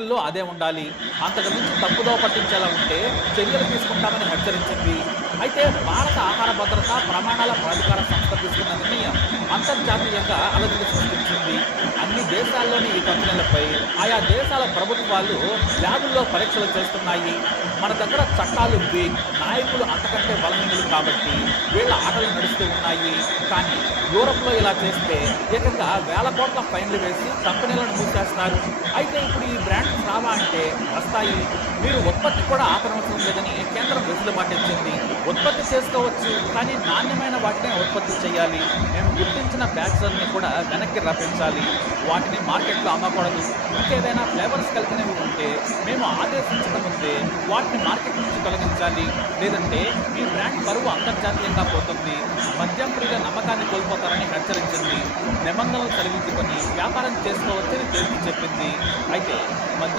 లో అదే ఉండాలి. అంతకు మించి తప్పుదోవ పట్టించేలా ఉంటే చర్యలు తీసుకుంటామని హెచ్చరించింది. అయితే భారత ఆహార భద్రత ప్రమాణాల ప్రాధికార సంస్థ తీసుకున్న నిర్ణయం అంతర్జాతీయంగా అలజడి సృష్టించింది. అన్ని దేశాల్లోని ఈ కంపెనీలపై ఆయా దేశాల ప్రభుత్వాలు ల్యాబుల్లో పరీక్షలు చేస్తున్నాయి. మన దగ్గర చట్టాలు వీక్, నాయకులు అంతకంటే బలహీనులు కాబట్టి వీళ్ళ ఆటలు నడుస్తూ ఉన్నాయి. కానీ యూరప్‌లో ఇలా చేస్తే ఏకంగా వేల కోట్ల ఫైన్‌లు వేసి కంపెనీలను మూసేస్తారు. అయితే ఇప్పుడు ఈ బ్రాండ్స్ రావా అంటే వస్తాయి. మీరు ఉత్పత్తి కూడా ఆపనవసరం లేదని కేంద్రం వెసులుబాటు ఇచ్చింది. ఉత్పత్తి చేసుకోవచ్చు, కానీ నాణ్యమైన వాటినే ఉత్పత్తి చేయాలి. మేము గుర్తించిన బ్యాచ్‌లని కూడా వెనక్కి రప్పించాలి. వాటిని మార్కెట్‌లో అమ్మకూడదు. ఇంకేదైనా ఫ్లేవర్స్ కలిపినవి ఉంటే మేము ఆదేశించక ముందే వాటిని మార్కెట్ నుంచి తొలగించాలి. లేదంటే మీ బ్రాండ్ పరువు అంతర్జాతీయంగా పోతుంది. మద్యం ప్రియుల నమ్మకాన్ని కోల్పోతారని హెచ్చరించింది. నిబంధనలు సరిదిద్దుకొని వ్యాపారం చేసుకోవచ్చని తేల్చి చెప్పింది. అయితే మద్యం